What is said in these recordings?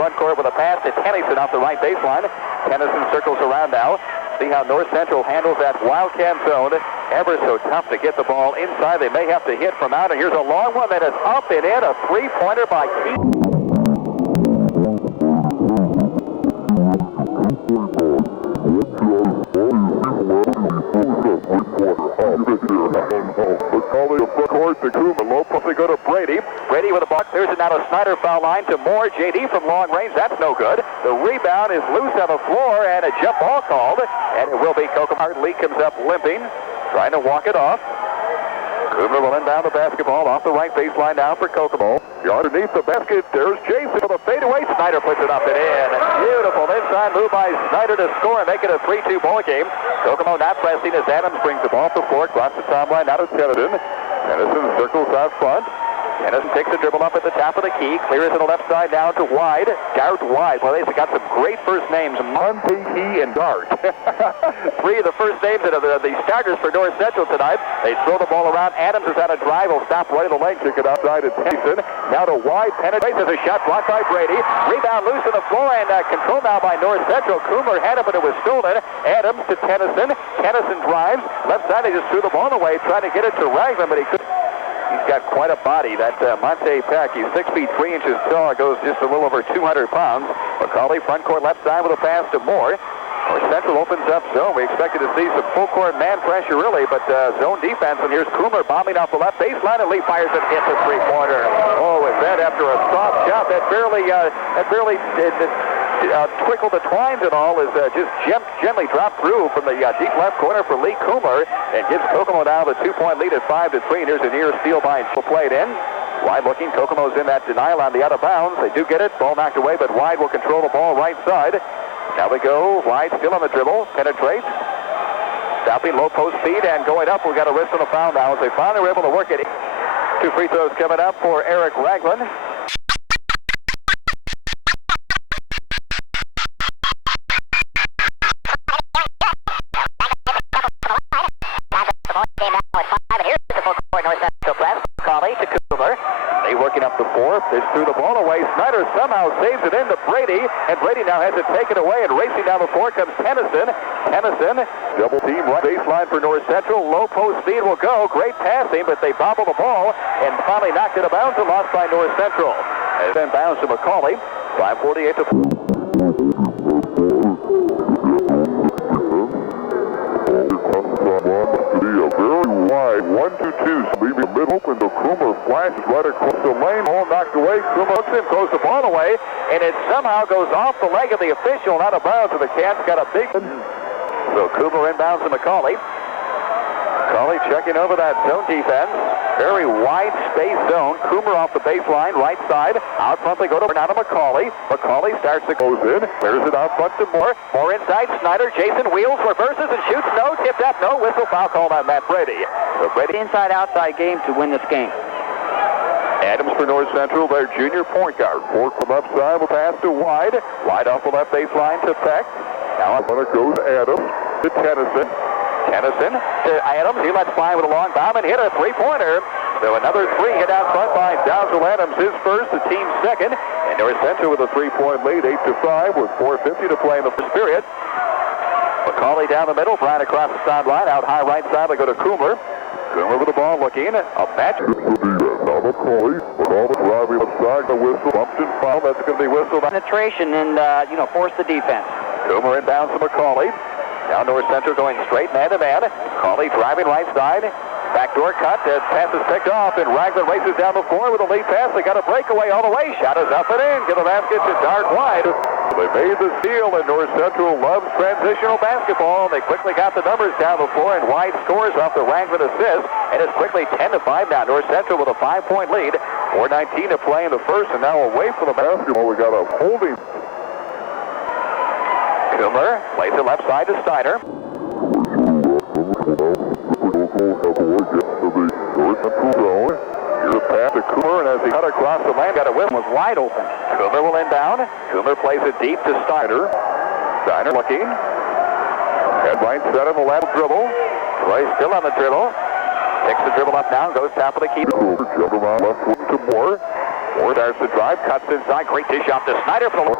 front court with a pass to Tennyson off the right baseline. Tennyson circles around now. See how North Central handles that Wildcat zone. Ever so tough to get the ball inside. They may have to hit from out. And here's a long one that is up and in. A three-pointer by Keith. McCauley of court to Kokomo. Low post they go to Brady. Brady with a ball. Clears it now to Snyder. Foul line to Moore. JD from long range. That's no good. The rebound is loose on the floor and a jump ball called. And it will be Kokomo. Lee comes up limping. Trying to walk it off. Kokomo will inbound the basketball off the right baseline now for Kokomo. You're underneath the basket. There's Jason for the fadeaway. Snyder puts it up and in. Beautiful inside move by Snyder to score and make it a 3-2 ball game. Kokomo not pressing as Adams brings the ball off the floor. Across the timeline out of Tennyson. Tennyson circles out front. Tennyson takes a dribble up at the top of the key. Clears to the left side down to Wide. Dart Wide. Well, they've got some great first names. Monte, he, and Dart. Three of the first names of the starters for North Central tonight. They throw the ball around. Adams is on a drive. Will stop right of the lane. Kick it outside to Tennyson. Now to Wide. Penetrates as a shot blocked by Brady. Rebound loose on the floor and controlled now by North Central. Coomer had it, but it was stolen. Adams to Tennyson. Tennyson drives. Left side, they just threw the ball away, trying to get it to Ragland, but he couldn't. He's got quite a body, that Monte Peck. He's 6 feet 3 inches tall, goes just a little over 200 pounds. McCauley front court left side with a pass to Moore. North Central opens up zone. We expected to see some full court man pressure really, but zone defense. And here's Coomer bombing off the left baseline, and Lee fires and hits a three-pointer. Oh, is that after a soft shot that barely twickled the twines and all, is just gently dropped through from the deep left corner for Lee Coomer and gives Kokomo now the 2-point lead at 5-3. And here's a near steal by played in. Wide looking. Kokomo's in that denial on the out of bounds. They do get it. Ball knocked away, but Wide will control the ball right side. Now they go. Wide still on the dribble. Penetrates. Stopping low post speed and going up. We got a wrist on the foul now as they finally were able to work it. 2 free throws coming up for Eric Ragland. Working up the four, they threw the ball away. Snyder somehow saves it into Brady, and Brady now has it taken away, and racing down the floor comes Tennyson. Tennyson, double team right baseline for North Central. Low post speed will go. Great passing, but they bobble the ball and finally knocked it out of bounds and lost by North Central. And then bounds to McCauley. 5:48 to. Very wide, 1-2, leaving the mid open. The Coomer flashes right across the lane. Ball knocked away. Coomer hooks him, throws the ball away, and it somehow goes off the leg of the official and out of bounds. And the Cats got a big. So Coomer inbounds to McCauley. McCauley checking over that zone defense. Very wide space zone. Coomer off the baseline, right side. Out front they go to now to McCauley. McCauley starts to goes in. Clears it out front to Moore. Moore inside. Snyder. Jason wheels, reverses, and shoots. No. Tipped up. No. Whistle foul called on Matt Brady. So Brady inside-outside game to win this game. Adams for North Central, their junior point guard. Fork from upside will pass to Wide. Wide off the left baseline to Peck. Now it goes Adams to Tennyson. Tennyson to Adams. He lets fly with a long bomb and hit a three-pointer. So another three hit out front by Dowsell Adams, his first, the team's second. And North Central with a 3-point lead, 8-5, with 4:50 to play in the first period. McCauley down the middle, Bryant across the sideline. Out high right side, they go to Coomer. Coomer with the ball looking. A match. Now McCauley, driving aside, the whistle, bumped and foul. That's going to be whistled. Penetration and, force the defense. Coomer inbounds to McCauley. Now North Central going straight man-to-man. McCauley driving right side. Backdoor cut. Pass is picked off, and Ragland races down the floor with a lead pass. They got a breakaway all the way. Shot is up and in. Get the basket to Dart Wide. They made the steal, and North Central loves transitional basketball. They quickly got the numbers down the floor, and Wide scores off the Ragland assist. And it's quickly 10-5 now. North Central with a 5-point lead. 4:19 to play in the first, and now away from the basketball. We got a holding. Coomer plays it left side to Snyder. Here's a pass to Coomer, and as he cut across the lane, got a whip, was wide open. Coomer will inbound. Coomer plays it deep to Snyder. Snyder looking. Headline set on the left dribble. Roy still on the dribble. Takes the dribble up now, goes top of the key. Jump around left foot to Moore. Moore starts the drive, cuts inside, great dish off to Snyder for the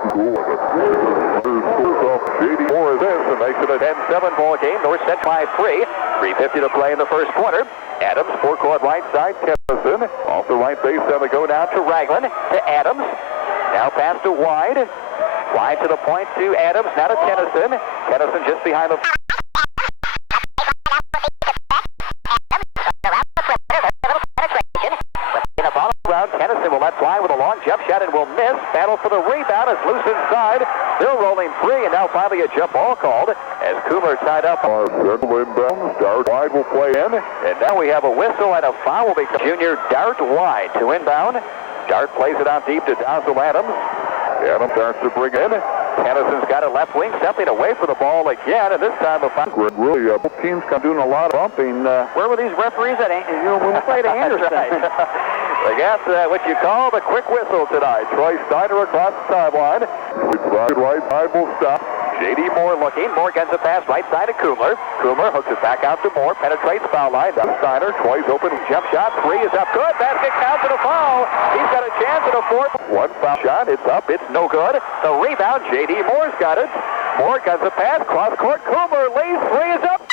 JD Moore is this and makes it a 10-7 ball game. North set 5-3. 3:50 to play in the first quarter. Adams, forecourt right side, Tennyson. Off the right base, then they go down to Ragland, to Adams. Now pass to Wide. Wide to the point to Adams, now to Tennyson. Tennyson just behind the... Tennyson will let fly with a long jump shot and will miss. Battle for the rebound is loose inside. Still rolling free, and now finally a jump ball called as Coomer tied up. Central inbound. Dart Wide will play in. And now we have a whistle and a foul will be junior Dart Wide to inbound. Dart plays it out deep to Downhill Adams. Adams starts to bring in. Tennyson's got it left wing, stepping away for the ball again, and this time a foul. Really, both teams come doing a lot of bumping. Where were these referees at? When we played at Anderson. They got what you call the quick whistle tonight. Troy Snyder across the timeline. Right side will stop. J.D. Moore looking. Moore gets it pass right side to Coomer. Coomer hooks it back out to Moore. Penetrates foul line. Down Snyder. Troy's open. Jump shot. Three is up. Good. Basket counts and a foul. He's got a chance at a fourth. One foul shot. It's up. It's no good. The rebound. J.D. Moore's got it. Moore gets a pass. Cross court. Coomer leads. Three is up.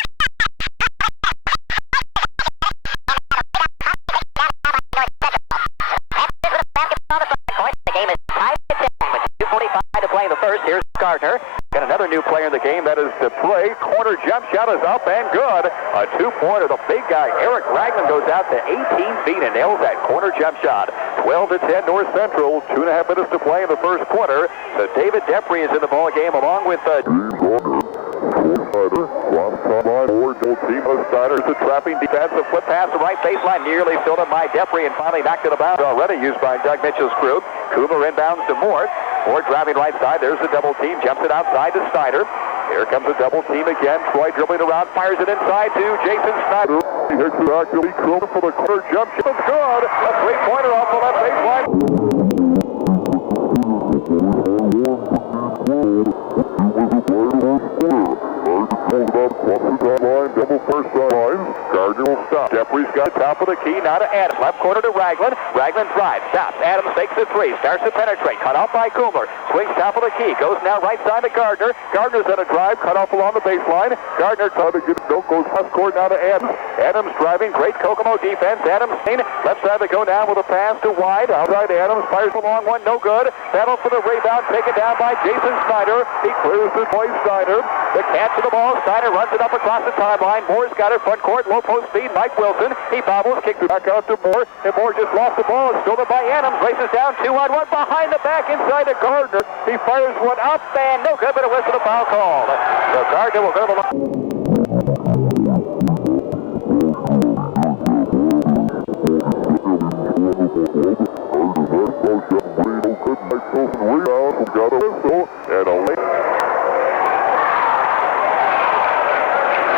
The game is tied at 10 with 2:45 to play in the first. Here's Gardner. Got another new player in the game. That is to play. Corner jump shot is up and good. A two-pointer. The big guy, Eric Ragland, goes out to 18 feet and nails that corner jump shot. 12-10 North Central. 2.5 minutes to play in the first quarter. So David Depre is in the ball game along with Snyder. The trapping defensive flip pass the right baseline, nearly filled up by Depre and finally knocked it about. Already used by Doug Mitchell's crew. Coomer inbounds to Moore. Moore driving right side. There's the double team. Jumps it outside to Snyder. Here comes a double team again. Troy dribbling around, fires it inside to Jason Snyder. He hits it actually. Coomer for the corner jump shot. It's good. A three-pointer off the left baseline. Double first line. Gardner will stop. Jeffrey's got top of the key. Now to Adams. Left corner to Ragland. Ragland drives. Stops. Adams takes the three. Starts to penetrate. Cut off by Coomer. Swings top of the key. Goes now right side to Gardner. Gardner's on a drive. Cut off along the baseline. Gardner trying to get it. Goes cross court now to Adams. Adams driving. Great Kokomo defense. Adams left side to go down with a pass to Wide. Outside Adams. Fires a long one. No good. Battle for the rebound. Taken down by Jason Snyder. He clears the boy Snyder. The catch of the ball. Snyder runs it up across the timeline. Moore's got it. Front court. Low post speed. Mike Wilson. He bobbles. Kicks it back out to Moore. And Moore just lost the ball. It's stolen by Adams. Races down 2-on-1 behind the back inside to Gardner. He fires one up and no good, but a whistle, a foul called. So Gardner will go to the line.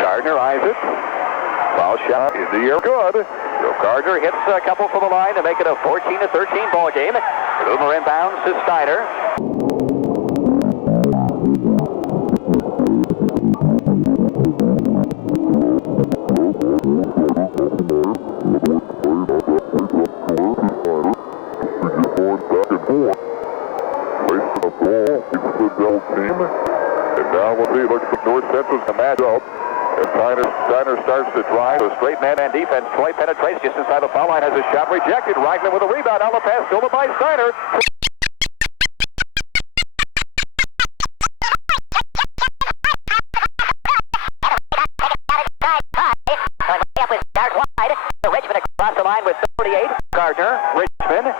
Gardner eyes it. Foul shot in the air. Good. So Gardner hits a couple from the line to make it a 14-13 ball game. Coomer inbounds to Snyder. And now we'll see, looks like North Central's a match up. And Snyder starts to drive. So straight man-man defense. Troy penetrates just inside the foul line. Has a shot rejected. Ragland with a rebound. On the pass. Stolen by Snyder. Richmond across the line with 38. Gardner. Richmond.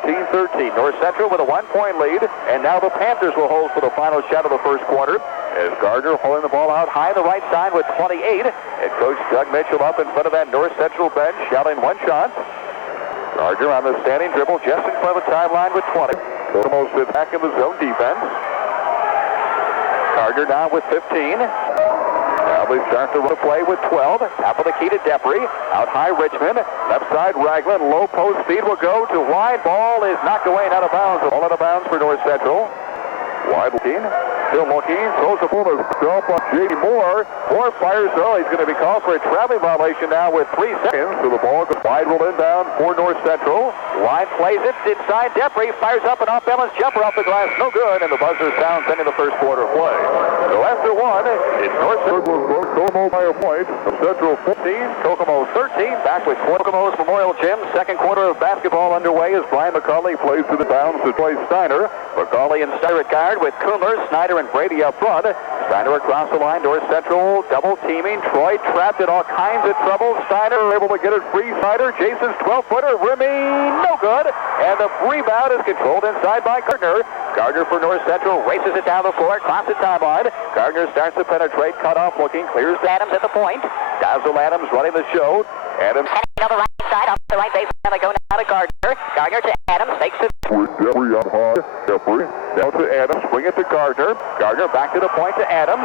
14-13. North Central with a 1-point lead. And now the Panthers will hold for the final shot of the first quarter. As Gardner pulling the ball out high on the right side with 28. And Coach Doug Mitchell up in front of that North Central bench, shouting one shot. Gardner on the standing dribble just in front of the timeline with 20. Kokomo sits back in the zone defense. Gardner now with 15. Now they start to play with 12. Top of the key to Depre. Out high Richmond. Left side Ragland. Low post speed will go to Wide. Ball is knocked away and out of bounds. All out of bounds for North Central. Wide looking. Still looking. Throws the ball up on J.D. Moore. Moore fires. Oh, he's going to be called for a traveling violation now with 3 seconds. So the ball goes wide will inbound for North Central. Line plays it inside. Depre fires up an off-balance jumper off the glass. No good. And the buzzer sounds ending the first quarter play. So after one, it's North Central. Kokomo by a point. Central 15, Kokomo 13. Back with Kokomo's Memorial Gym. Second quarter of basketball underway as Brian McCauley plays to the bounds to Troy Steiner. McCauley and Steiner at guard with Coomer, Snyder, and Brady up front. Steiner across the line. North Central double teaming. Troy trapped in all kinds of trouble. Steiner able to get it free. Snyder. Jason's 12-footer. Rimming. No good. And the rebound is controlled inside by Gardner. Gardner for North Central races it down the floor. Across the timeline. Gardner starts to penetrate. Cut off looking. Clears to Adams at the point. Dazzle Adams running the show. Adams. On the right side, off the right base, and they go now to Gardner. Gardner to Adams, takes it. Depre up high. Depre Down to Adams, bring it to Gardner. Gardner back to the point to Adams.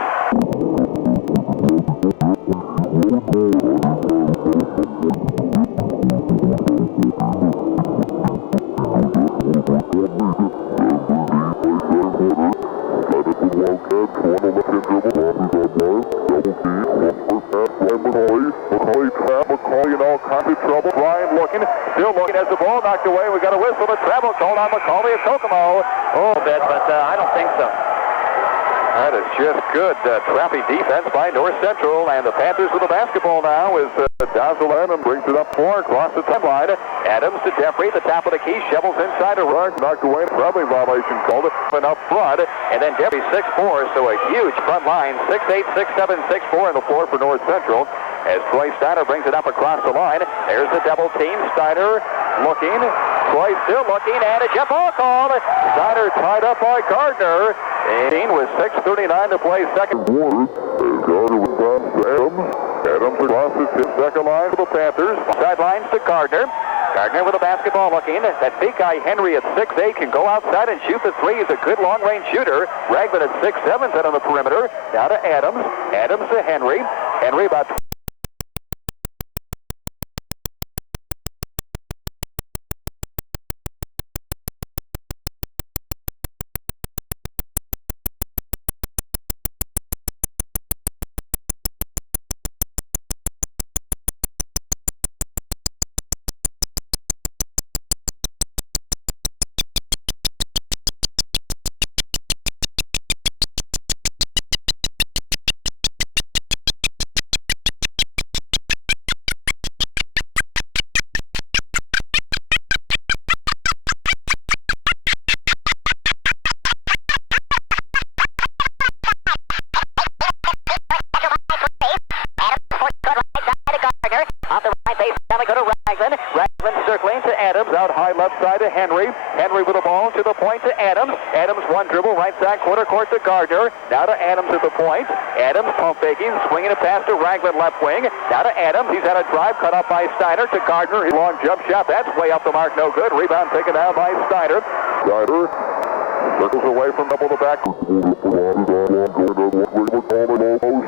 McCauley in all kinds of trouble. Brian looking, still looking as the ball knocked away. We got a whistle, a travel called on McCauley at Kokomo. Oh, a bit, but I don't think so. That is just good trappy defense by North Central, and the Panthers with the basketball now is Dazzle Adams brings it up 4 across the timeline. Adams to Jeffrey, the top of the key, shovels inside a run, knocked away, probably violation called it, and up front, and then Jeffrey 6'4", so a huge front line, 6'8", 6'7", 6'4 on the floor for North Central. As Troy Steiner brings it up across the line, there's the double team. Steiner looking, Troy still looking, and a jump ball called. Steiner tied up by Gardner. 18 with 6:39 to play second. Gardner was down to Adams. Adams across his second line for the Panthers. Sidelines to Gardner. Gardner with the basketball looking. That big guy Henry at 6'8" can go outside and shoot the three. He's a good long-range shooter. Ragland at 6'7" set on the perimeter. Now to Adams. Adams to Henry. Henry about circling to Adams, out high left side to Henry. Henry with the ball to the point to Adams. Adams one dribble, right side quarter court to Gardner. Now to Adams at the point. Adams pump faking, swinging it past to Ragland left wing. Now to Adams, he's had a drive cut off by Steiner to Gardner. His long jump shot, that's way up the mark, no good. Rebound taken down by Steiner. Steiner circles away from double the back.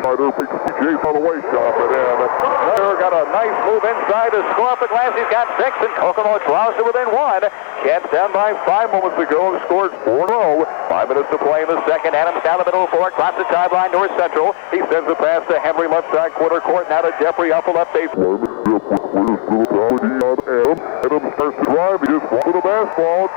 Snyder picks PJ's on the way shot, but Snyder got a nice move inside to score up the glass. He's got 6, and Kokomo draws to within 1. Cats down by 5 moments ago and scored 4 in a row. 5 minutes to play in the second. Adams down the middle for it, across the timeline, North Central. He sends the pass to Henry left side quarter court. Now to Jeffrey off the left base. Adams starts to drive. He just wants the basketball.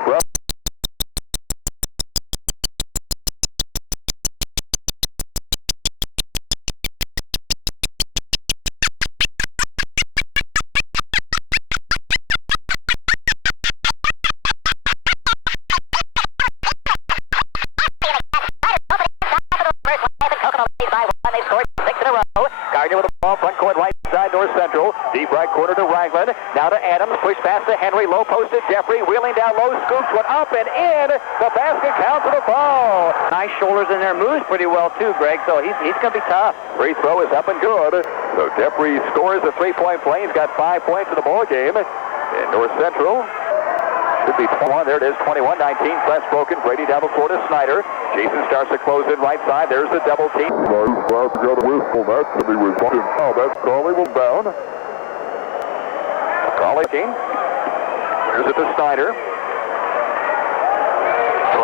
Gardner with the ball, front court, right side, North Central. Deep right corner to Ragland. Now to Adams, push pass to Henry, low post to Jeffrey, wheeling down low, scoops one up and in. The basket counts for the ball. Nice shoulders in there, moves pretty well too, Greg, so he's going to be tough. Free throw is up and good. So Jeffrey scores a 3-point play. He's got 5 points in the ball game. And North Central should be 21. There it is, 21-19. Press broken. Brady down the floor to Snyder. Jason starts to close in right side. There's the double team. Snyder's about to get a whistle. That's when he was bumping. Oh, that's Carly will down. Carly king. Here's it to Snyder.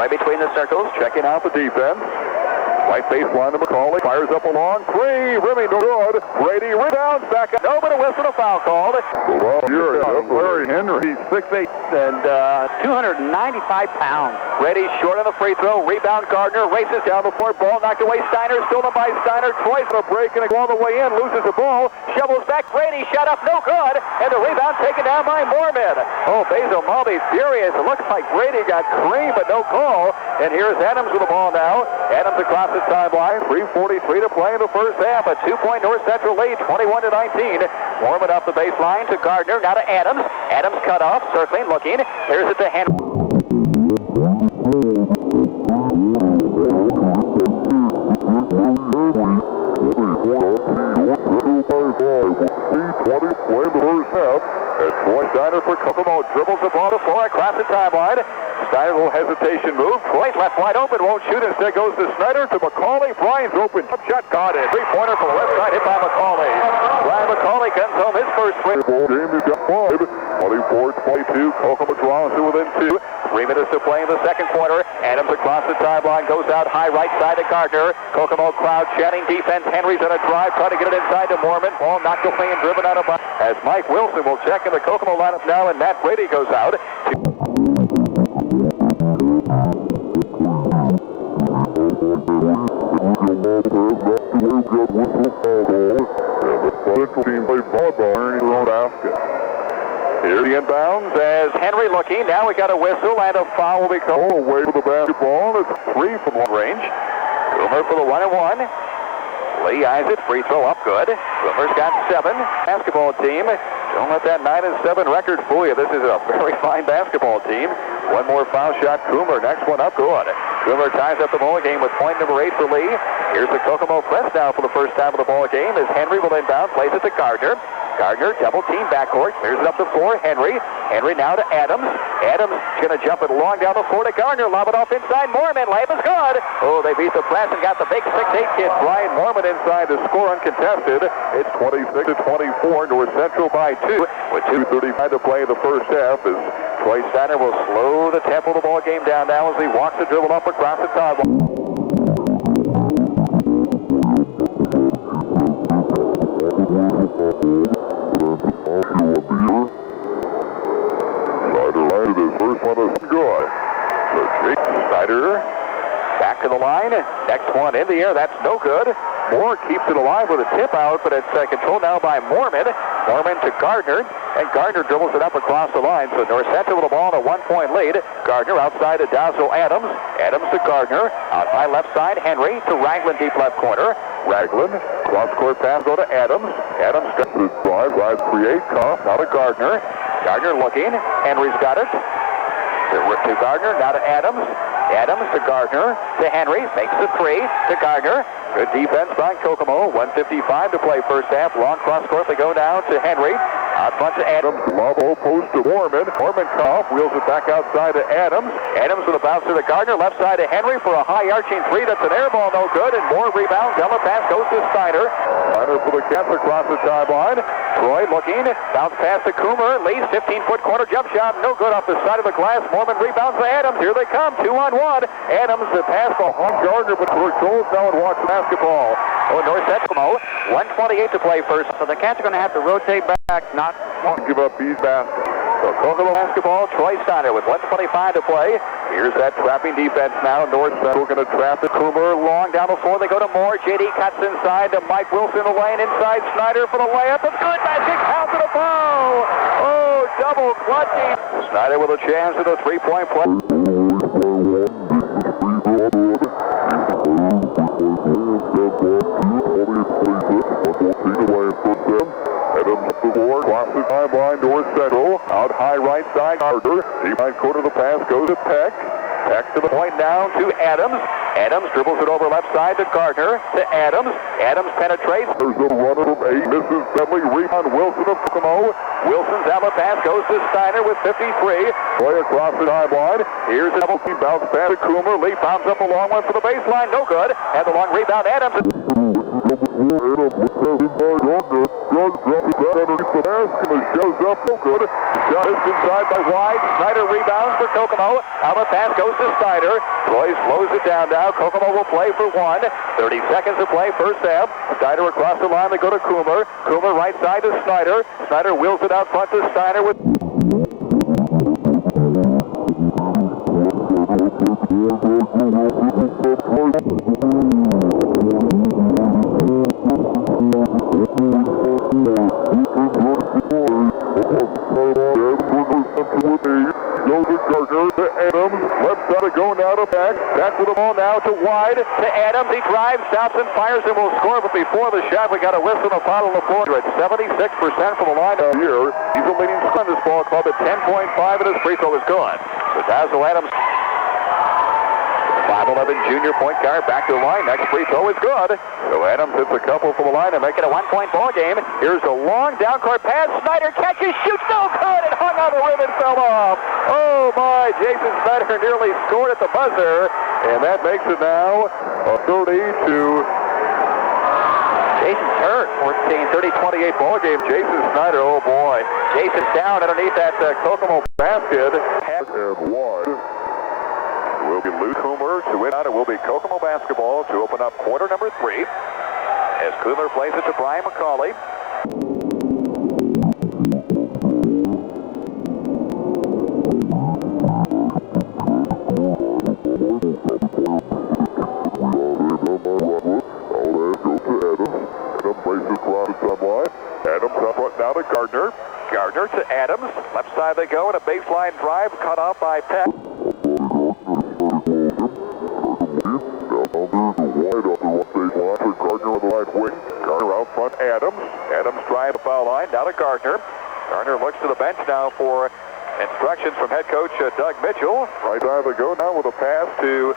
Troy between the circles, checking out the defense. Right baseline to McCauley, fires up a long three, rimming no good. Brady rebounds, back up. No, but a whistle, a foul called. Well, you're Larry Henry, 6'8", And 295 pounds. Brady short on the free throw, rebound Gardner, races down the floor, ball knocked away, Steiner, stolen by Steiner. Troy's going to break and go all the way in, loses the ball, shovels back, Brady, shot up, no good, and the rebound taken down by Mormon. Oh, Basil Mulvey furious. It looks like Brady got creamed, but no call. And here's Adams with the ball now. Adams across the sideline, 3:43 to play in the first half. A 2-point North Central lead, 21-19. Mormon up the baseline to Gardner, now to Adams. Adams cut off, circling, looking. Here's it to Henry. Play the first half. And Troy Steiner for Kokomo dribbles the ball to floor across the timeline. Steiner, a little hesitation move. Troy's left wide open, won't shoot. Instead goes to Snyder to McCauley. Brian's open. Shot got it. Three-pointer from the left side, hit by McCauley. Brian McCauley guns home his first three. Game has got 5. 24-22. Kokomo draws to within 2. 3 minutes to play in the second quarter. Adams across the timeline, goes out high right side to Gardner. Kokomo crowd chanting defense. Henry's on a drive, trying to get it inside to Mormon. Ball knocked away and driven out of bounds. As Mike Wilson will check in the Kokomo lineup now, and Matt Brady goes out. Here's the inbounds as Henry looking. Now we got a whistle and a foul will be called. Away to the basketball. It's 3 from long range. Boomer for the 1-and-1. Lee eyes it. Free throw up good. Boomer's got 7. Basketball team. Don't let that 9-7 record fool you. This is a very fine basketball team. One more foul shot. Coomer. Next one up good. Coomer ties up the ball game with point number 8 for Lee. Here's the Kokomo press now for the first time of the ball game as Henry will inbound. Plays it to Gardner. Gardner, double team backcourt, clears it up the floor. Henry now to Adams. Adams going to jump it long down the floor to Gardner. Lob it off inside. Mormon, layup is good. Oh, they beat the press and got the big 6'8" kid, Brian Mormon, inside to score uncontested. It's 26-24, North Central by 2. With 2:35 to play in the first half as Troy Steiner will slow the tempo of the ball game down now as he walks the dribble up across the timeline. Snyder back to the line. Next one in the air. That's no good. Moore keeps it alive with a tip out, but it's controlled now by Mormon. Mormon to Gardner, and Gardner dribbles it up across the line. So North Central with the ball in a 1-point lead. Gardner outside to Dazzle Adams. Adams to Gardner. Out high left side, Henry to Ragland deep left corner. Ragland, cross-court pass go to Adams. Adams drive, create, come, now to Gardner. Gardner looking. Henry's got it. To Gardner, now to Adams. Adams to Gardner, to Henry, makes the 3, to Gardner. Good defense by Kokomo, 1:55 to play first half. Long cross court, they go down to Henry. Out front to Adams. Lobo post to Mormon. Mormon off, wheels it back outside to Adams. Adams with a bounce to the Gardner, left side to Henry for a high arching 3. That's an air ball, no good, and more rebounds. Ella pass goes to Snyder. Snyder for the Cats across the sideline. Troy looking, bounce pass to Coomer, leads 15-foot corner jump shot, no good off the side of the glass. Mormon rebounds to Adams. Here they come, 2-on-1. Adams the pass for Gardner, but controls now and watch basketball. Oh, North Central, 1:28 to play first. So the Cats are going to have to rotate back, not give up these baskets. So Kokomo basketball, Troy Steiner with 1:25 to play. Here's that trapping defense now. North Central going to trap it. Coomer long down the floor. They go to Moore. JD cuts inside to Mike Wilson, the lane inside. Snyder for the layup. It's good. Magic out to the foul. Oh, double clutching. Snyder with a chance at a 3-point play. Adams up the board, across the timeline, North Central, out high right side, Gardner, deep right corner of the pass goes to Peck. Peck to the point down to Adams. Adams dribbles it over left side to Gardner, to Adams. Adams penetrates. There's a runner from 8. Misses Bentley. Rebound Wilson of Kokomo. Wilson's outlet pass goes to Steiner with 53. Play across the timeline. Here's a double team bounce pass to Coomer. Lee bounds up a long one for the baseline. No good. And the long rebound, Adams. Shows up. No good. Shot is inside by Wide. Snyder rebounds for Kokomo. Outlet pass goes to Snyder. Troy slows it down now. Kokomo will play for 1. 30 seconds to play first half. Snyder across the line. They go to Coomer. Coomer right side to Snyder. Snyder wheels it out front to Steiner with... Go now to back. Back with the ball now to Wide. To Adams. He drives, stops, and fires, and will score. But before the shot, we got a whistle and a foul on the floor. At 76% from the line here. He's the leading scorer in this ball club at 10.5, and his free throw is good. So Dazzle Adams, 5'11" junior point guard, back to the line. Next free throw is good. So Adams hits a couple from the line and make it a 1-point ball game. Here's a long down court pass. Snyder catches, shoots, no good. It hung on the rim and fell off. Oh my, Jason Snyder nearly scored at the buzzer. And that makes it now a 32. Jason's hurt. 30-28 ball game. Jason Snyder, oh boy. Jason's down underneath that Kokomo basket. And Wide. Will be Lou Coomer to win out. It will be Kokomo basketball to open up quarter number 3. As Coomer plays it to Brian McCauley. Adams up front now to Gardner. Gardner to Adams. Left side they go, and a baseline drive cut off by Peck. Gardner out front, Adams. Adams drive the foul line, down to Gardner. Gardner looks to the bench now for instructions from head coach Doug Mitchell. Right side they go now with a pass To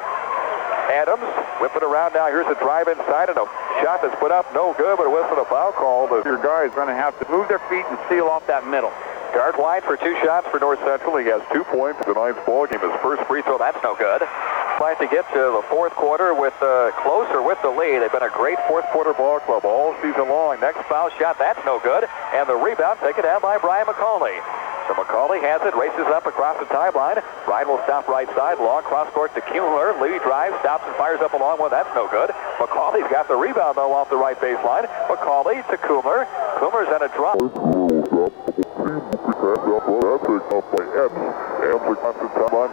Adams, whip it around now. Here's a drive inside and a shot that's put up, no good, but a whistle and a foul call. Your guys are going to have to move their feet and seal off that middle. Guard Wide for 2 shots for North Central. He has 2 points in tonight's ball game. His first free throw, that's no good. Like to get to the fourth quarter with closer with the lead. They've been a great fourth quarter ball club all season long. Next foul shot, that's no good. And the rebound taken down by Brian McCauley. So McCauley has it, races up across the timeline. Ryan will stop right side, long cross court to Kuhler. Lee drives, stops, and fires up a long one. That's no good. McCauley's got the rebound, though, off the right baseline. McCauley to Coomer. Coomer's at a drop.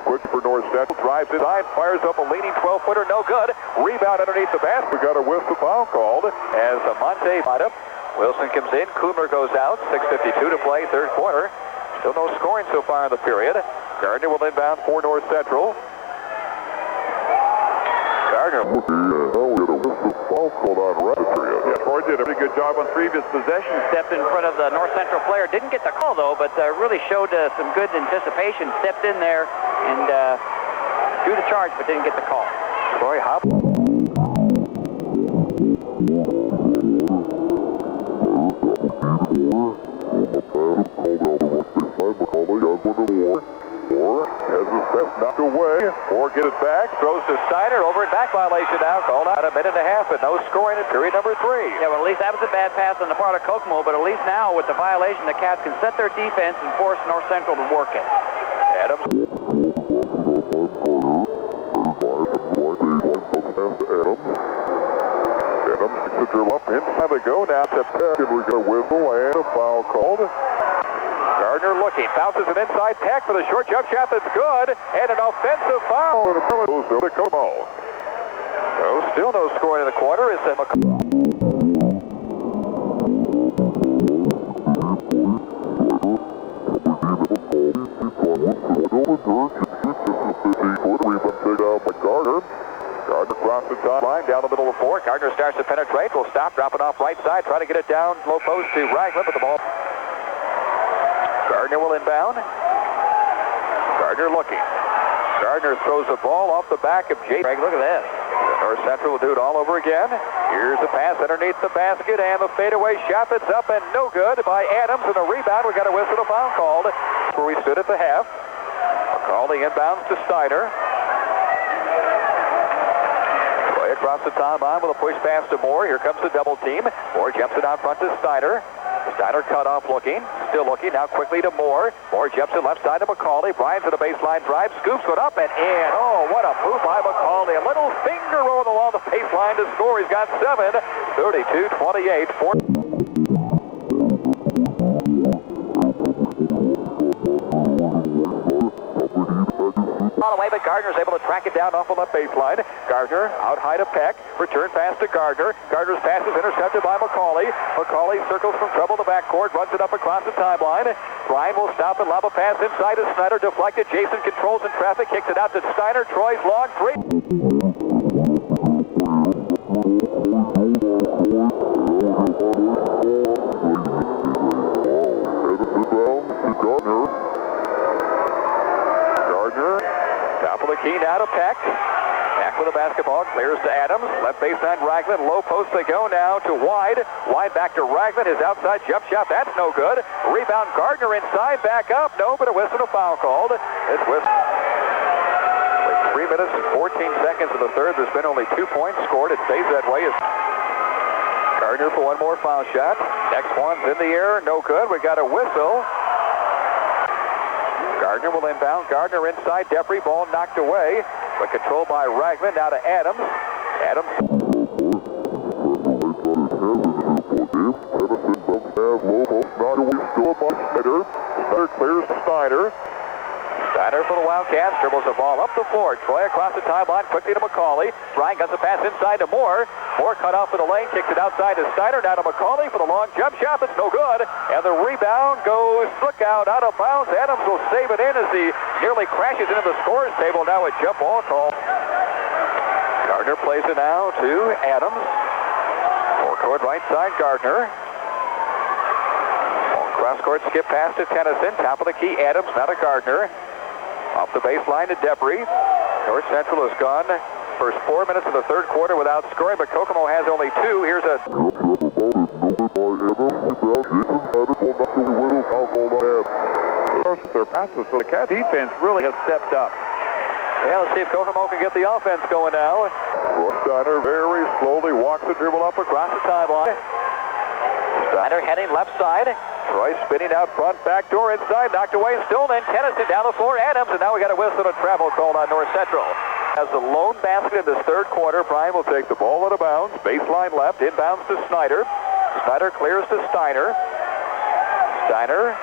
Quick for North Central. Drives inside, fires up a leaning 12-footer, no good. Rebound underneath the basket. We got a whistle foul called. As Monte might have. Wilson comes in, Coomer goes out. 6:52 to play, third quarter. Still no scoring so far in the period. Gardner will inbound for North Central. Gardner. Yeah, Troy did a pretty good job on previous possession. Stepped in front of the North Central player. Didn't get the call, though, but really showed some good anticipation. Stepped in there and drew the charge, but didn't get the call. Troy Hop. Has his best knocked away. Or get it back. Throws to Steiner. Over and back violation now. Called out a minute and a half, and no scoring in period number 3. Yeah, well, at least that was a bad pass on the part of Kokomo, but at least now with the violation, the Cats can set their defense and force North Central to work it. Adams. Adams picks the drill up. Inside they go now to Peck, and we got a whistle and a foul called. Gardner looking, bounces an inside Peck for the short jump shot that's good, and an offensive foul. Kokomo. So still no scoring in the quarter. It's Gardner across the line down the middle of the floor. Gardner starts to penetrate. Will stop, drop it off right side. Try to get it down low post to Ragland with the ball. Gardner will inbound. Gardner looking. Gardner throws the ball off the back of Jake. Greg, look at this. North Central will do it all over again. Here's the pass underneath the basket, and the fadeaway shot that's up and no good by Adams, and a rebound. We got a whistle, a foul called. Where we stood at the half. McCauley inbounds to Steiner. Play across the timeline with a push pass to Moore. Here comes the double team. Moore jumps it out front to Steiner. Steiner cut off looking, still looking, now quickly to Moore. Moore jumps it left side to McCauley. Bryant to the baseline drive, scoops it up and in. Oh, what a move by McCauley. A little finger roll along the baseline to score. He's got 7, 32-28. On away, but Gardner's able to track it down off on the baseline. Gardner out high to Peck. Return pass to Gardner. Gardner's pass is intercepted by McCauley. McCauley circles from trouble to backcourt, runs it up across the timeline. Bryan will stop and lob a pass inside to Snyder. Deflected. Jason controls in traffic. Kicks it out to Steiner. Troy's long three. Top of the key now to Peck. Peck with the basketball, clears to Adams. Left baseline, Ragland. Low post they go now to Wide. Wide back to Ragland. His outside jump shot, that's no good. Rebound, Gardner inside, back up. No, but a whistle, a foul called. It's whistle. 3 minutes and 14 seconds of the third. There's been only 2 points scored. It stays that way. Gardner for one more foul shot. Next one's in the air, no good. We got a whistle. Gardner will inbound. Gardner inside. Defrey, ball knocked away, but controlled by Ragland. Now to Adams. Adams. Snyder clears to Snyder. Snyder for the Wildcats. Dribbles the ball up the floor. Troy across the timeline. Quickly to McCauley. Bryant gets a pass inside to Moore. Moore cut off for the lane. Kicks it outside to Snyder. Now to McCauley for the long jump shot. It's no good. And the rebound goes out of bounds. Adams will save it in as he nearly crashes into the scores table. Now a jump ball call. Gardner plays it now to Adams. Forecourt right side, Gardner. Cross-court skip pass to Tennyson. Top of the key, Adams, now to Gardner. Off the baseline to Debris. North Central has gone first 4 minutes of the third quarter without scoring, but Kokomo has only 2. Here's a... Their passes, so the Cat defense really has stepped up. Yeah, let's see if Kokomo can get the offense going now. Steiner very slowly walks the dribble up Across the timeline. Steiner heading left side. Troy spinning out front, back door inside, knocked away, still then Tennyson down the floor, Adams, and now we got a whistle and travel called on North Central. As the lone basket in this third quarter, Bryan will take the ball out of bounds, baseline left, inbounds to Snyder. Snyder clears to Steiner. Steiner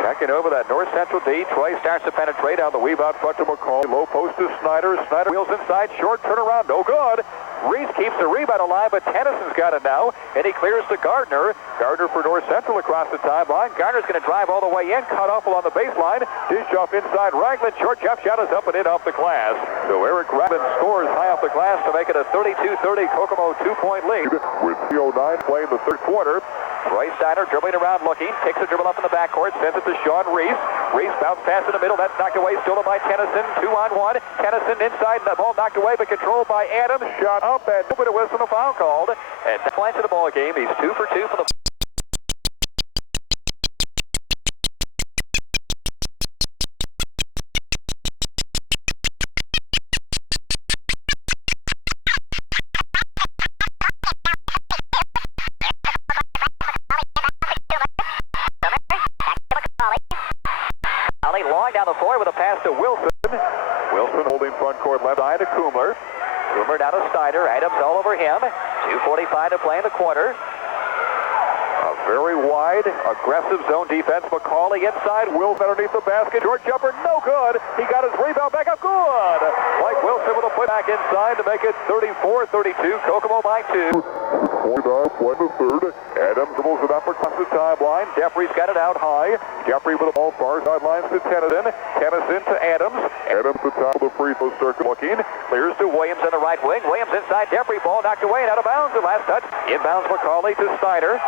checking over that North Central D. Troy starts to penetrate on the weave out front to McCall. Low post to Snyder. Snyder wheels inside, short turnaround, no good. Reese keeps the rebound alive, but Tennyson's got it now, and he clears to Gardner. Gardner for North Central across the timeline. Gardner's going to drive all the way in, cut off along the baseline. Dish off inside Ragland. Short jump shot is up and in off the glass. So Eric Ragland scores high off the glass to make it a 32-30 Kokomo 2-point lead. With 3:09 play in the third quarter. Troy Steiner dribbling around looking, takes a dribble up in the backcourt, sends it to Sean Reese. Reese bounce pass in the middle, that's knocked away, stolen by Tennyson, 2-on-1. Tennyson inside, the ball knocked away, but controlled by Adams. Shot up and a bit of whistle, a foul called. And that points to the ball game. He's 2 for 2 for the... Long down the floor with a pass to Wilson. Wilson holding front court left side to Kumler. Kumler down to Snyder. Adams all over him. 2:45 to play in the quarter. A very wide, aggressive zone defense. McCauley inside. Wilson underneath the basket. Short jumper, no good. He got his rebound back up. Good. Mike Wilson with a put back inside to make it 34-32. Kokomo by 2. 49 play in the third. Adams dribbles it up across the timeline. Jeffrey's got it out high. Jeffrey with the ball far sidelines to Tennyson. Tennyson to Adams. Adams at the top of the free throw circle looking. Clears to Williams on the right wing. Williams inside. Jeffrey ball knocked away and out of bounds. The last touch. Inbounds McCauley to Snyder.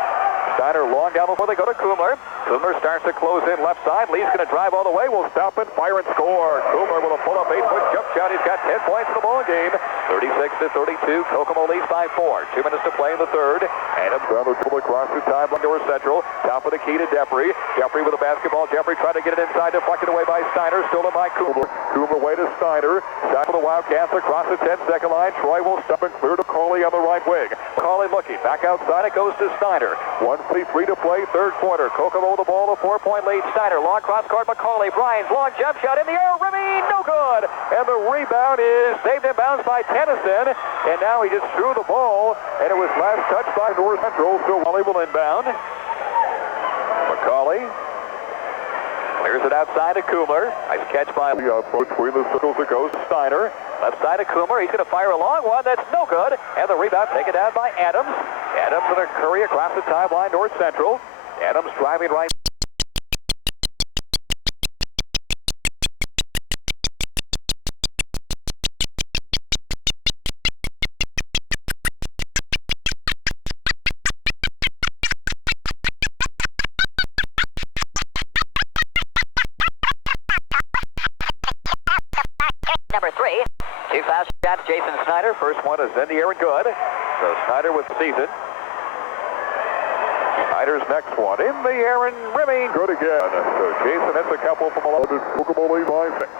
Snyder long down before they go to Kumler. Kumler starts to close in left side. Lee's going to drive all the way. Will stop and fire and score. Kumler with a pull-up 8-foot jump 36-32. Kokomo leads by 4. 2 minutes to play in the third. Adams on the dribble across the timeline to Central. Top of the key to Depri. Depri with the basketball. Depri trying to get it inside. Deflected away by Steiner. Stolen by Coomer. Coomer away to Steiner. Side for the Wildcats across the 10-second line. Troy will stop and clear to Coley on the right wing. Coley looking. Back outside. It goes to Steiner. 1:43 to play. Third quarter. Kokomo the ball. A 4-point lead. Steiner. Long cross court. McCauley. Bryant's long jump shot in the air. Rimmy. No good. And the rebound is saved in bounds by Tennyson. And now he just threw the ball. And it was last touched by North Central. So Wally will inbound. McCauley clears it outside to Coomer. Nice catch by between the circles. It goes to Steiner. Left side of Coomer. He's going to fire a long one. That's no good. And the rebound taken down by Adams. Adams and a Curry across the timeline, North Central. Adams driving right. Number 3. 2 foul shots, Jason Snyder. First one is in the air and good. So Snyder with the season. Snyder's next one in the air and rimming. Good again. So Jason hits a couple from 11. Kokomo lead by 6.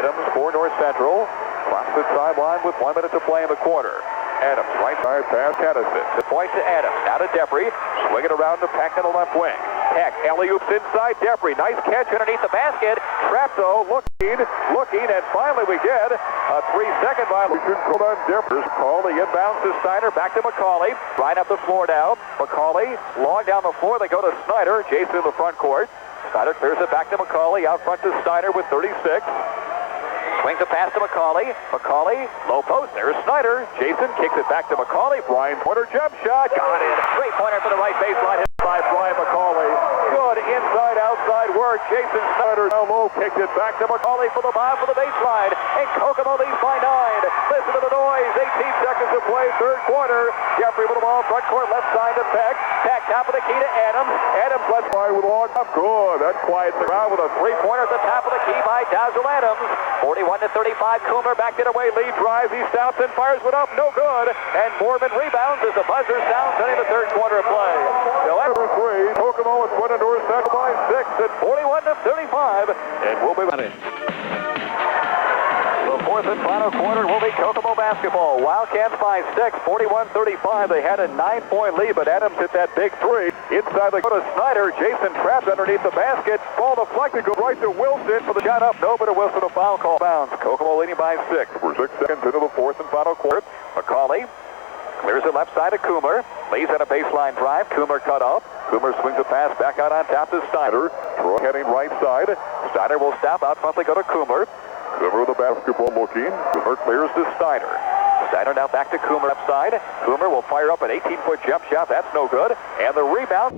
Adams for North Central. Across the sideline with 1 minute to play in the quarter. Adams right side pass Tennyson. The point to Adams. Now to Depri. Swing it around to Peck on the left wing. Peck, alley-oops inside Depri. Nice catch underneath the basket. Trapped though, looking, and finally we get a 3-second violation called on Depri. McCauley inbounds to Steiner. Back to McCauley. Right up the floor now. McCauley long down the floor. They go to Snyder. Jason in the front court. Snyder clears it back to McCauley. Out front to Steiner with 36. Swings a pass to McCauley. McCauley, low post. There's Snyder. Jason kicks it back to McCauley. Brian Pointer jump shot. Got it. Three-pointer for the right baseline. Hit by Brian McCauley. Good inside-outside work. Jason Snyder now low. Kicked it back to McCauley for the bomb for the baseline. And Kokomo leads by 9. Listen to the noise. 18 seconds to play. Third quarter. Jeffrey with the ball. Front court. Left side to Peck. Peck top of the key to Adams. Adams left by with long. Good. That quiets the crowd with a three-pointer at the top of the key by Dazzle Adams. 41-35. Coomer back it away. Lead drives. He stops and fires it up. No good. And Mormon rebounds as the buzzer sounds in the third quarter of play. So after 3, Kokomo is winning North Central by 6 at 41-35. And we'll be back. The fourth and final quarter will be Kokomo basketball. Wildcats by 6, 41-35. They had a 9-point lead, but Adams hit that big 3. Inside they go to Snyder. Jason trapped underneath the basket. Ball deflected, go right to Wilson for the shot up. No, but a Wilson a foul call bounds. Kokomo leading by 6. We're 6 seconds into the fourth and final quarter. McCauley clears it left side to Coomer. Leads on a baseline drive. Coomer cut off. Coomer swings a pass back out on top to Snyder. Troy heading right side. Snyder will stop out front. They go to Coomer. Coomer with the basketball looking. Coomer clears to Steiner. Steiner now back to Coomer left side. Coomer will fire up an 18-foot jump shot. That's no good. And the rebound.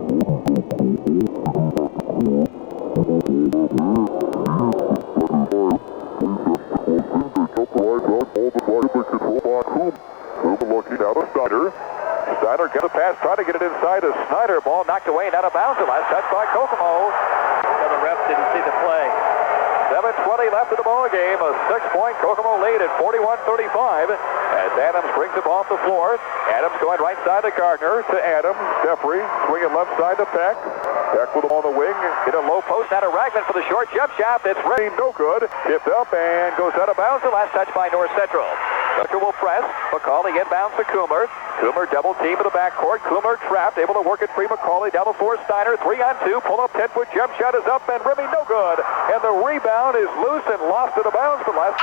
Coomer looking out of Steiner. Steiner gets a pass, trying to get it inside to Snyder. Ball knocked away and out of bounds. The last touch by Kokomo. So the ref didn't see the play. 7:20 left in the ball game. A 6-point Kokomo lead at 41-35 as Adams brings it off the floor. Adams going right side to Gardner to Adams. Jeffrey swinging left side to Peck. Peck with the ball on the wing. Hit a low post out of Ragland for the short jump shot. That's ready. No good. Tipped up and goes out of bounds. The last touch by North Central. Central will press. McCauley inbounds to Coomer. Coomer double team in the backcourt. Coomer trapped. Able to work it free. McCauley down the floor. Steiner 3-on-2. Pull up 10-foot jump shot is up and Ribby no good. And the rebound is loose and lost in the bounds for last.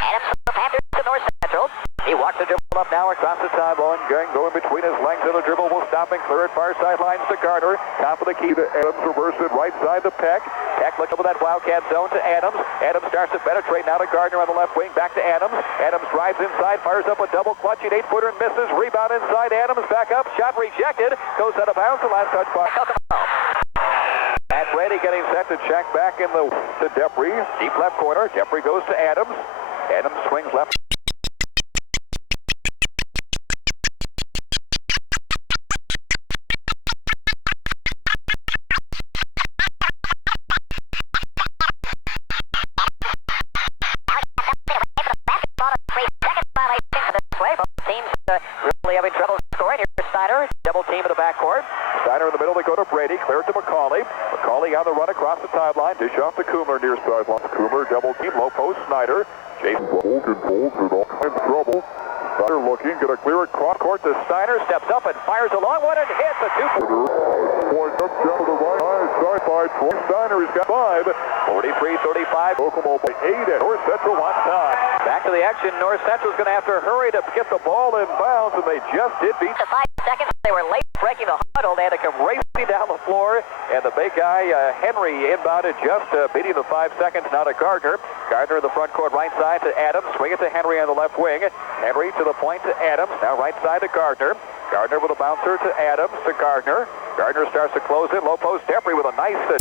Adams from the Panthers to North Central. He walks the dribble up now across the timeline. Going between his legs of the dribble will stop and clear it far sidelines to Gardner. Top of the key to Adams. Reverse it right side to Peck. Peck looks over that Wildcat zone to Adams. Adams starts to penetrate now to Gardner on the left wing. Back to Adams. Adams drives inside. Fires up a double clutching 8-footer and misses. Rebound inside. Adams back up. Shot rejected. Goes out of bounds. The last touch by Kokomo. Matt Brady getting set to check back in the to Depri. Deep left corner. Depri goes to Adams. Adams swings left. McCauley. McCauley on the run across the timeline. Dish off to Coomer near sideline. Coomer double team, low post, Snyder. Jason Bolton in all kinds of trouble. Snyder looking, gonna clear it cross court to Steiner, steps up and fires a long one and hits a two-pointer. Point up, jump to the right side by Troy Steiner. He's got 5. 43-35. Kokomo by 8 at North Central wants time. Back to the action. North Central's going to have to hurry to get the ball in bounds, and they just did beat. To 5 seconds, they were late breaking the huddle. They had to come Racing down the floor, and the big guy, Henry, inbounded just beating the 5 seconds. Now to Gardner. Gardner in the front court, right side to Adams. Swing it to Henry on the left wing. Henry to the point to Adams. Now right side to Gardner. Gardner with a bouncer to Adams to Gardner. Gardner starts to close in. Low post. Jeffrey with a nice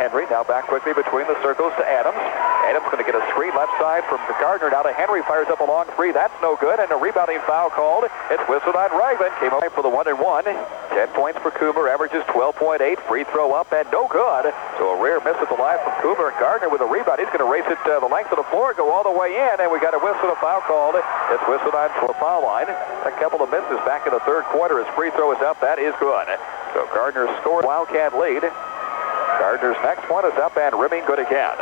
Henry now back quickly between the circles to Adams. Adams going to get a screen left side from Gardner. Now to Henry, fires up a long 3. That's no good, and a rebounding foul called. It's whistled on Ragland. Came away for the 1-1. 10 points for Coomer, averages 12.8. Free throw up and no good. So a rare miss at the line from Coomer. Gardner with a rebound. He's going to race it the length of the floor, go all the way in, and we got a whistle, a foul called. It's whistled on to the foul line. A couple of misses back in the third quarter. His free throw is up. That is good. So Gardner scored Wildcat lead. Gardner's next one is up and rimming good again.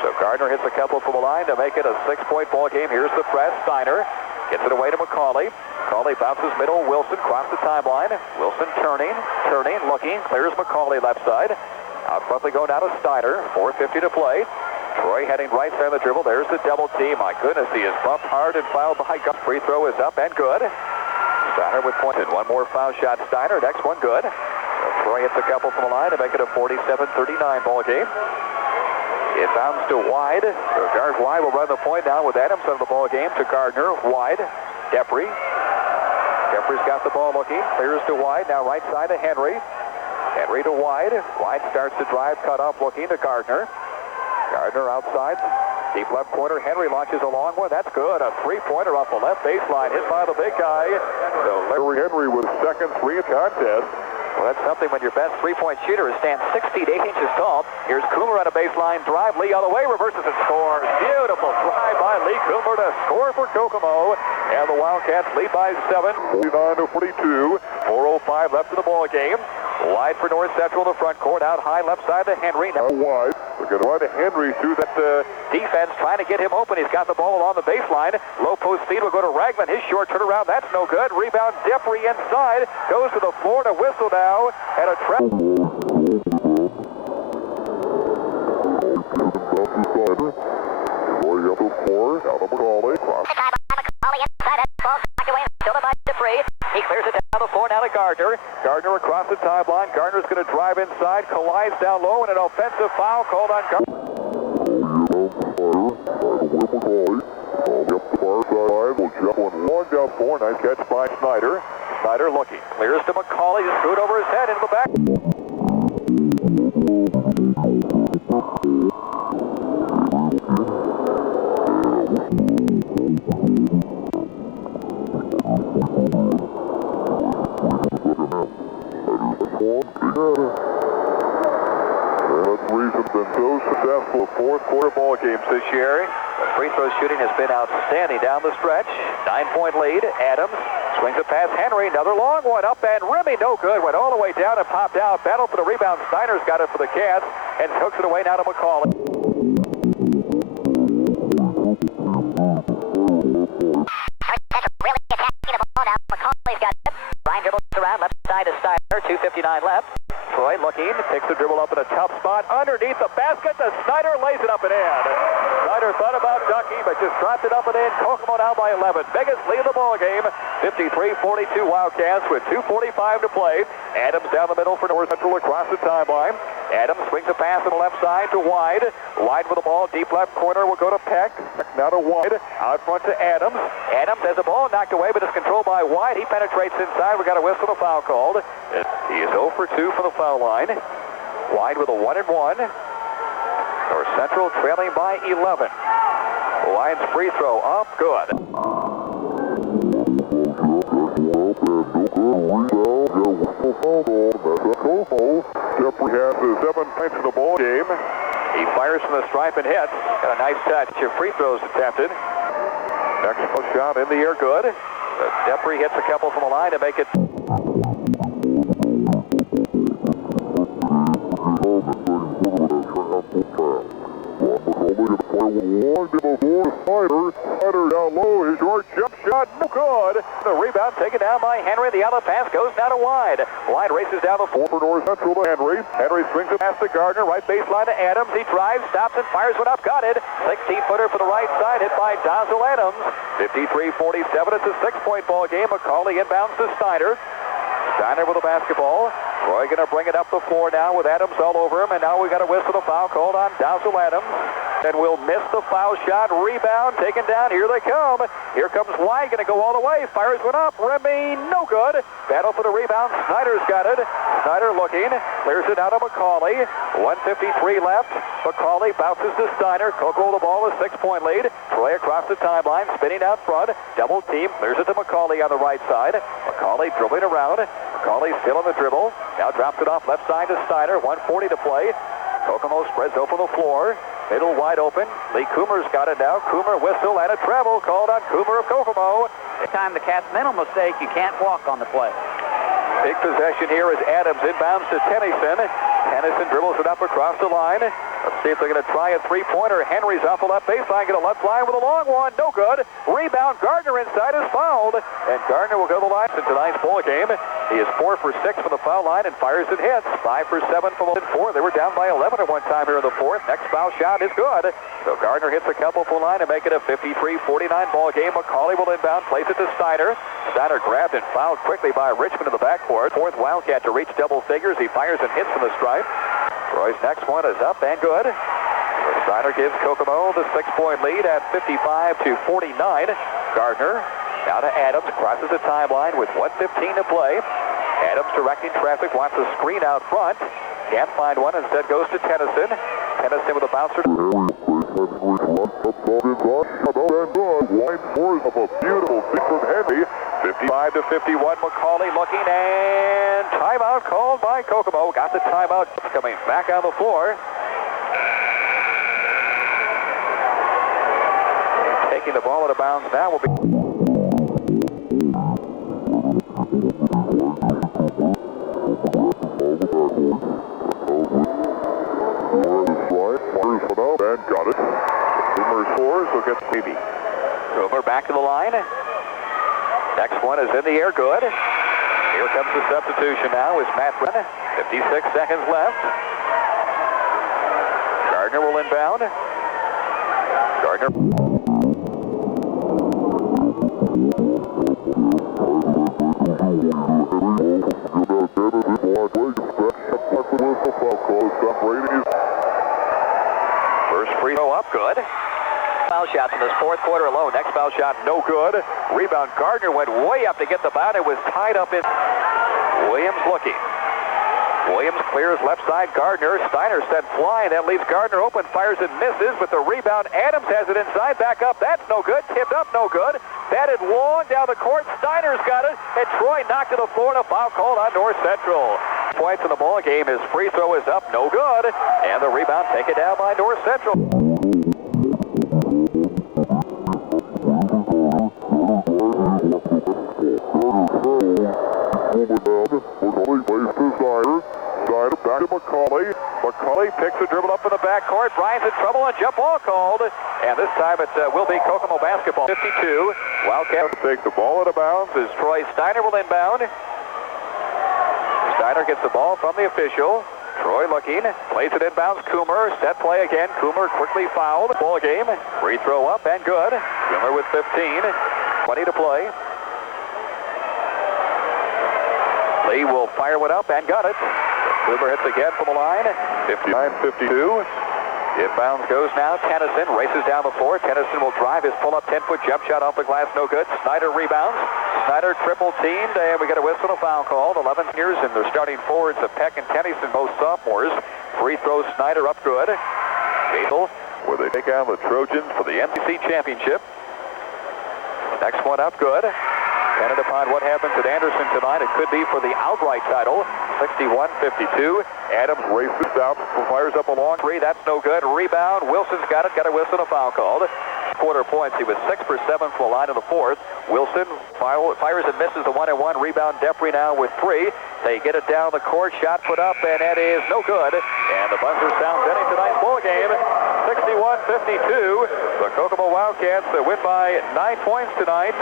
So Gardner hits a couple from the line to make it a 6-point ball game. Here's the press. Steiner gets it away to McCauley. McCauley bounces middle. Wilson across the timeline. Wilson turning, looking. Clears McCauley left side. Out front they go down to Steiner. 4:50 to play. Troy heading right side of the dribble. There's the double team. My goodness, he is bumped hard and fouled by Gus. Free throw is up and good. Steiner with points. One more foul shot. Steiner. Next one good. Troy hits a couple from the line to make it a 47-39 ball game. It bounds to Wide. So Garth Wide will run the point now with Adams on the ball game to Gardner. Wide. Jeffrey. Jeffrey's got the ball looking. Clears to Wide. Now right side to Henry. Henry to Wide. Wide starts to drive. Cut off looking to Gardner. Gardner outside. Deep left corner. Henry launches a long one. That's good. A 3-pointer off the left baseline. Hit by the big guy. So Larry Henry with second 3 contest. Well, that's something when your best 3-point shooter is stands 68 inches tall. Here's Coomer on a baseline drive. Lee all the way, reverses and scores. Beautiful drive by Lee Coomer to score for Kokomo. And the Wildcats lead by 7. 49-42. 4:05 left in the ball game. Wide for North Central in the front court. Out high left side to Henry. Now Wide. We're going to run Henry through that defense, trying to get him open. He's got the ball on the baseline. Low post feed will go to Ragland. His short turnaround. That's no good. Rebound. Jeffrey inside. Goes to the floor to whistle now. And a trap. Going up the floor. Out of McCauley. McCauley inside. That ball knocked away. Still by Dupree. He clears it down the floor now to Gardner. Gardner across the timeline. Gardner's going to drive inside. Collides down low, and an offensive foul called on Gardner. Up the far side. Will jump one long down 4. Nice catch by Snyder. Snyder looking. Clears to McCauley. Just screwed over his head into the back. That's reason's been so successful. Fourth quarter ball games this year. The free throw shooting has been outstanding down the stretch. 9-point lead. Adams swings it past Henry. Another long one up and rimming. No good. Went all the way down and popped out. Battle for the rebound. Steiner's got it for the Cats and hooks it away now to McCauley. Really attacking the ball now. McCauley's got it. Line dribbles around left side to Steiner. 2:59 left. Troy looking, picks the dribble up in a tough spot underneath the basket. The Snyder lays it up and in. Snyder thought about ducking, but just tried dropped it up and in. Kokomo now by 11. Biggest lead of the ball game. 53-42 Wildcats with 2:45 to play. Adams down the middle for North Central across the timeline. Adams swings a pass on the left side to Wide. Wide with the ball, deep left corner will go to Peck. Now to Wide, out front to Adams. Adams has the ball knocked away, but it's controlled by Wide. He penetrates inside. We got a whistle, a foul called. He is 0 for 2 from the foul line. Wide with a 1-and-1. North Central trailing by 11. Wide's free throw up, good. Jeffrey has 7 points in the ball game. He fires from the stripe and hits. Got a nice touch. Your free throws attempted. Next shot in the air, good. Jeffrey hits a couple from the line to make it. Snyder down low, his short jump shot, no good. The rebound taken down by Henry. The outlet pass goes down to Wide. Wide races down the floor. For North Central to Henry. Henry swings it past to Gardner. Right baseline to Adams. He drives, stops and fires one up. Got it. 16-footer for the right side. Hit by Dazzle Adams. 53-47. It's a 6-point ball game. McCauley inbounds to Steiner. Steiner with the basketball. Roy going to bring it up the floor now with Adams all over him. And now we got a whistle, a foul called on Dazzle Adams. And we'll miss the foul shot. Rebound taken down. Here they come. Here comes White. Going to go all the way. Fires one up. Remy, no good. Battle for the rebound. Snyder's got it. Snyder looking. Clears it out of McCauley. 1:53 left. McCauley bounces to Steiner. Coco the ball, a 6-point lead. Troy across the timeline. Spinning out front. Double team. Clears it to McCauley on the right side. McCauley dribbling around. McCauley still on the dribble. Now drops it off left side to Steiner. 1:40 to play. Kokomo spreads open the floor. Middle wide open. Lee Coomer's got it now. Coomer whistle and a travel called on Coomer of Kokomo. This time the Cats' mental mistake, you can't walk on the play. Big possession here as Adams inbounds to Tennyson. Tennyson dribbles it up across the line. Let's see if they're going to try a three-pointer. Henry's off the left baseline, get a left line with a long one. No good. Rebound. Gardner inside is fouled. And Gardner will go to the line in tonight's ball game. He is 4 for 6 from the foul line and fires and hits. 5 for 7 from 4. They were down by 11 at one time here in the fourth. Next foul shot is good. So Gardner hits a couple from the line to make it a 53-49 ball game. McCauley will inbound, plays it to Steiner. Steiner grabbed and fouled quickly by Richmond in the backcourt. Fourth Wildcat to reach double figures. He fires and hits from the stripe. Roy's next one is up and good. Steiner gives Kokomo the 6-point lead at 55-49. Gardner now to Adams, crosses the timeline with 1:15 to play. Adams directing traffic, wants a screen out front. Can't find one, instead goes to Tennyson. Tennyson with a bouncer. Wine scores of a beautiful feed from Henry. 55-51, McCauley looking, and timeout called by Kokomo. Got the timeout coming back on the floor. Taking the ball out of bounds now will be... And got it. Coomer scores, look at Phoebe. Coomer back to the line. Next one is in the air, good. Here comes the substitution now, is Matt Brennan. 56 seconds left. Gardner will inbound. Gardner. First free throw up, good. Foul shots in this fourth quarter alone. Next foul shot, no good. Rebound, Gardner went way up to get the bound. It was tied up in... Williams looking. Williams clears left side, Gardner. Steiner sent flying. That leaves Gardner open, fires and misses. With the rebound, Adams has it inside, back up. That's no good. Tipped up, no good. Batted long down the court. Steiner's got it. And Troy knocked to the floor and a foul called on North Central. Points in the ball game. His free throw is up, no good. And the rebound taken down by North Central. Snyder back to McCauley. McCauley picks a dribble up in the backcourt. Bryant's in trouble. A jump ball called. And this time it will be Kokomo basketball. 52. Wildcats take the ball out of bounds as Troy Steiner will inbound. Steiner gets the ball from the official. Troy looking, plays it inbounds. Coomer, set play again. Coomer quickly fouled. Ball game. Free throw up and good. Swimmer with 15. 20 to play. Lee will fire one up and got it. Swimmer hits again from the line. 59-52. Inbounds goes now. Tennyson races down the floor. Tennyson will drive his pull-up 10-foot jump shot off the glass. No good. Snyder rebounds. Snyder triple teamed, and we get a whistle and a foul called. 11 years, and they're starting forwards of Peck and Tennyson, both sophomores. Free throw Snyder up good. Basil, Where they take on the Trojans for the NBC championship. Next one up good. Depending upon what happens at Anderson tonight, it could be for the outright title. 61-52. Adams races down, fires up a long three. That's no good. Rebound. Wilson's got it. Got a whistle and a foul called. Quarter points. He was 6 for 7 from the line in the fourth. Wilson fires and misses the 1-and-1. Rebound. Depre now with 3. They get it down the court. Shot put up, and that is no good. And the buzzer sounds ending tonight's ball game. 61-52. The Kokomo Wildcats win by 9 points tonight.